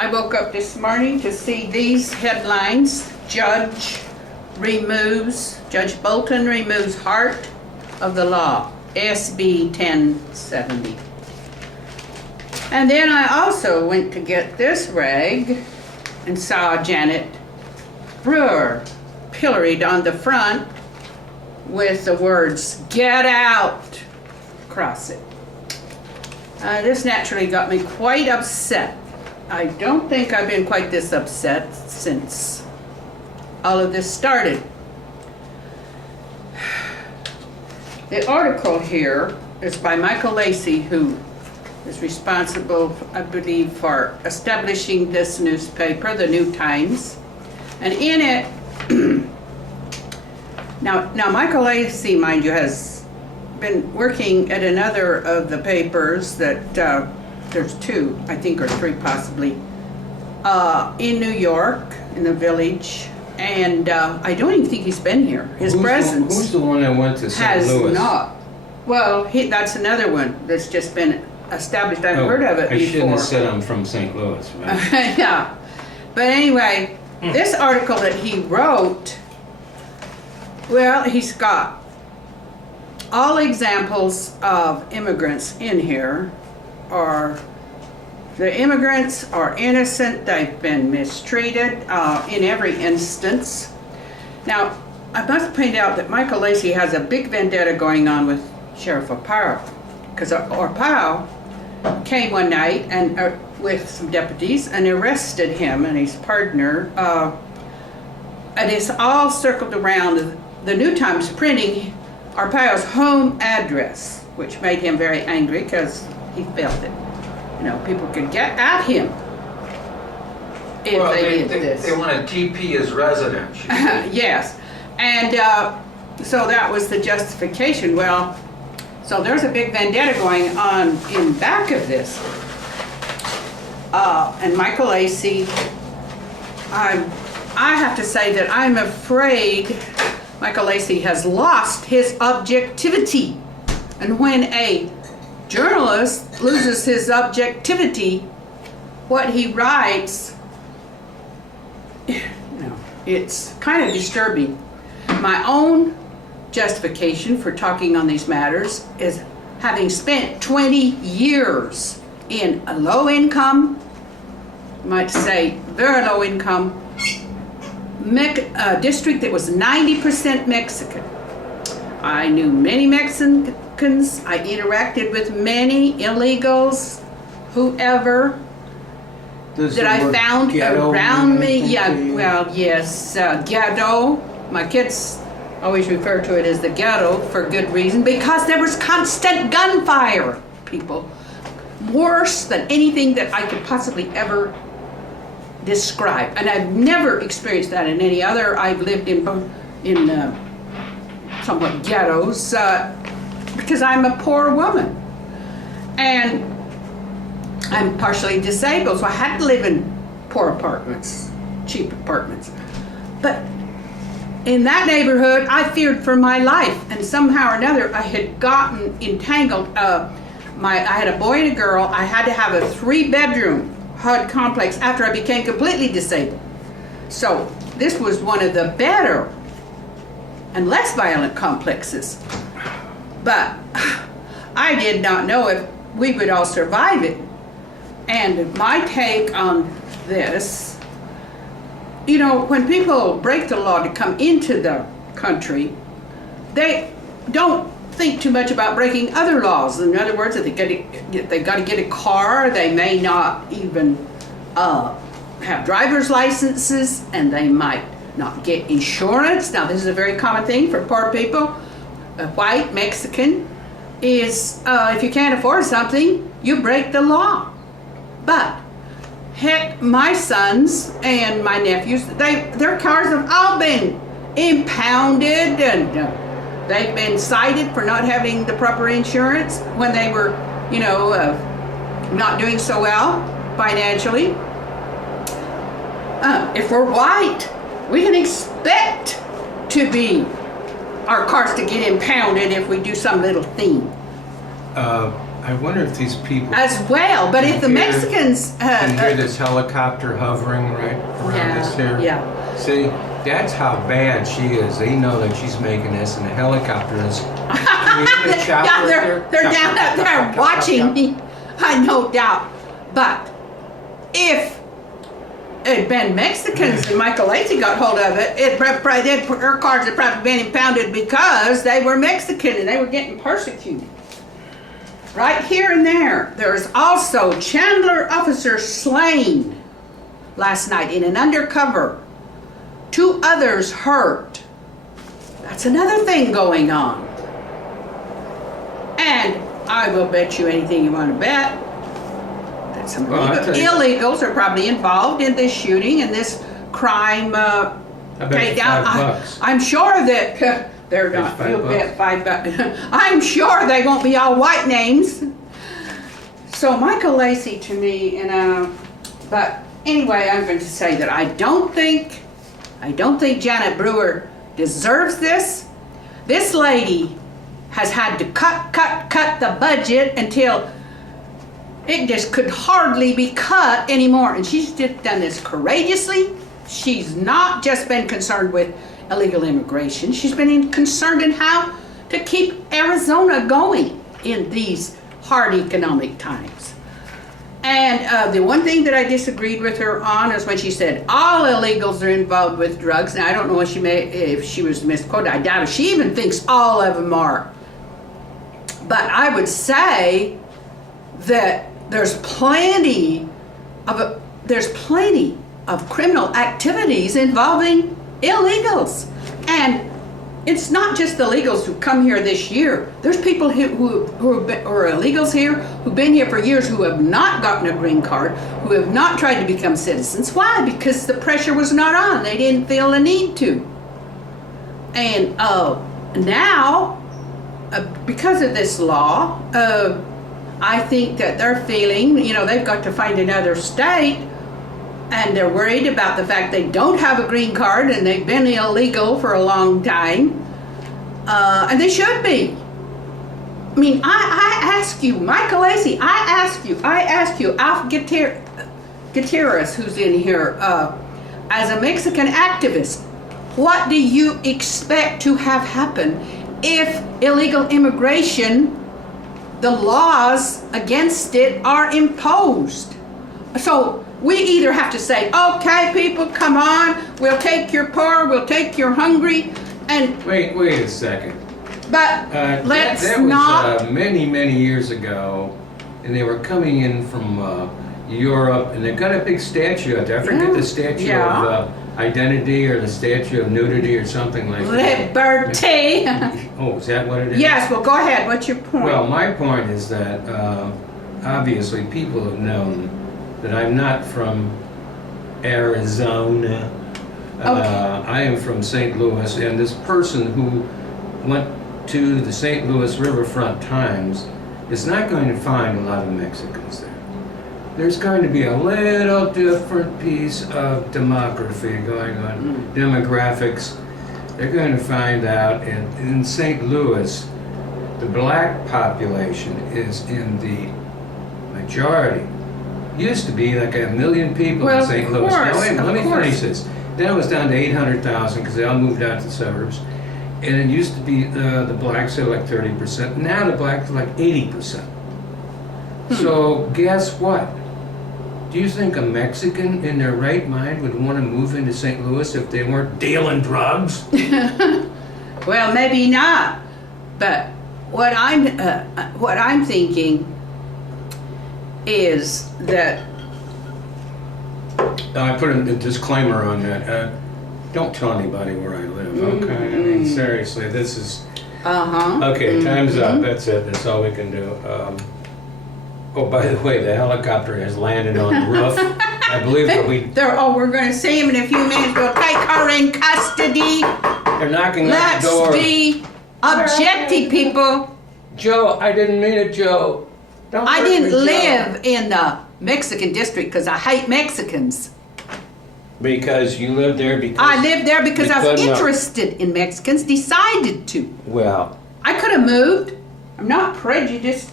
I woke up this morning to see these headlines. Judge Bolton removes heart of the law, SB1070. And then I also went to get this rag and saw Janet Brewer pilloried on the front with the words, "Get out," across it. This naturally got me quite upset. I don't think I've been quite this upset since all of this started. The article here is by Michael Lacey, who is responsible, I believe, for establishing this newspaper, the New Times. And in it, now Michael Lacey, mind you, has been working at another of the papers that, there's two, I think, or three possibly, in New York, in the Village, and I don't even think he's been here. His presence Who's the one that went to St. has Louis? not. Well, that's another one that's just been established. I've heard of it before. I shouldn't have said I'm from St. Louis, right? Yeah. But anyway, this article that he wrote, well, he's got all examples of immigrants in here are, the immigrants are innocent, they've been mistreated in every instance. Now, I must point out that Michael Lacey has a big vendetta going on with Sheriff Arpaio, because Arpaio came one night and with some deputies and arrested him and his partner, and it's all circled around the New Times printing Arpaio's home address, which made him very angry because he felt it. You know, people could get at him if they did this. They want to TP his residence. Yes, and so that was the justification. Well, so there's a big vendetta going on in back of this. And Michael Lacey, I have to say that I'm afraid Michael Lacey has lost his objectivity. And when a journalist loses his objectivity, what he writes, it's kind of disturbing. My own justification for talking on these matters is having spent 20 years in a low income, you might say very low income, district that was 90% Mexican. I knew many Mexicans, I interacted with many illegals, whoever that I found around me. Yeah, well, yes, ghetto. My kids always refer to it as the ghetto for good reason, because there was constant gunfire, people. Worse than anything that I could possibly ever describe. And I've never experienced that in any other. I've lived in somewhat ghettos because I'm a poor woman. And I'm partially disabled, so I had to live in poor apartments, cheap apartments. But in that neighborhood, I feared for my life, and somehow or another, I had gotten entangled. I had a boy and a girl. I had to have a 3-bedroom HUD complex after I became completely disabled. So this was one of the better and less violent complexes. But I did not know if we would all survive it. And my take on this, you know, when people break the law to come into the country, they don't think too much about breaking other laws. In other words, if they got to get a car, they may not even have driver's licenses, and they might not get insurance. Now, this is a very common thing for poor people. White, Mexican, is if you can't afford something, you break the law. But heck, my sons and my nephews, their cars have all been impounded, and they've been cited for not having the proper insurance when they were, you know, not doing so well financially. If we're white, we can expect to be our cars to get impounded if we do some little thing. I wonder if these people as well. But if the Here. Mexicans, can hear this helicopter hovering right around us here. yeah. See, that's how bad she is. They know that she's making this, and the helicopter is. Can you hear the chopper Yeah, there? they're down up there watching me. I no doubt. But if it had been Mexicans and Michael Lacey got hold of it, her cars had probably been impounded because they were Mexican and they were getting persecuted. Right here and there. There's also Chandler officer slain last night in an undercover. 2 others hurt. That's another thing going on. And I will bet you anything you want to bet that some illegals are probably involved in this shooting and this crime I bet you $5. I'm sure that they're not. $5. You'll bet $5. I'm sure they won't be all white names. So Michael Lacey to me, but anyway, I'm going to say that I don't think Janet Brewer deserves this. This lady has had to cut the budget until it just could hardly be cut anymore. And she's just done this courageously. She's not just been concerned with illegal immigration. She's been concerned in how to keep Arizona going in these hard economic times. And the one thing that I disagreed with her on is when she said all illegals are involved with drugs. Now I don't know if she was misquoted. I doubt if she even thinks all of them are. But I would say that there's plenty of criminal activities involving illegals. And it's not just the illegals who come here this year. There's people who are illegals here, who've been here for years, who have not gotten a green card, who have not tried to become citizens. Why? Because the pressure was not on. They didn't feel the need to. And now, because of this law, I think that they're feeling, they've got to find another state, and they're worried about the fact they don't have a green card and they've been illegal for a long time, and they should be. I mean, I ask you, Michael Lacey, I ask you, Alf Gutierrez, who's in here, as a Mexican activist, what do you expect to have happen if illegal immigration, the laws against it are imposed? So we either have to say, okay, people, come on, we'll take your poor, we'll take your hungry, and Wait a second. but let's that not. was many years ago, and they were coming in from Europe, and they've got a big statue out there. I forget the statue of identity or the statue of nudity or something like that. Liberty. Oh, is that what it is? Yes. Well, go ahead. What's your point? Well, my point is that obviously people have known that I'm not from Arizona. I am from St. Louis, and this person who went to the St. Louis Riverfront Times is not going to find a lot of Mexicans there. There's going to be a little different piece of demography going on, demographics. They're going to find out in St. Louis, the black population is in the majority. Used to be like 1 million people in St. Louis. Now, wait, let me finish this. Then it was down to 800,000 because they all moved out to the suburbs. And it used to be the blacks are like 30%. Now the blacks are like 80%. So guess what? Do you think a Mexican in their right mind would want to move into St. Louis if they weren't dealing drugs? Well, maybe not. But what I'm thinking is that I put a disclaimer on that. Don't tell anybody where I live, okay? I mean, seriously, this is... Okay, time's up. That's it. That's all we can do. Oh, by the way, the helicopter has landed on the roof. I believe that we're going to see him in a few minutes. We'll take her in custody. They're knocking at the door. Let's be objective, people. Joe, I didn't mean it, Joe. I didn't live in the Mexican district because I hate Mexicans. Because you lived there because... I lived there because I was interested in Mexicans, decided to. Well... I could have moved. I'm not prejudiced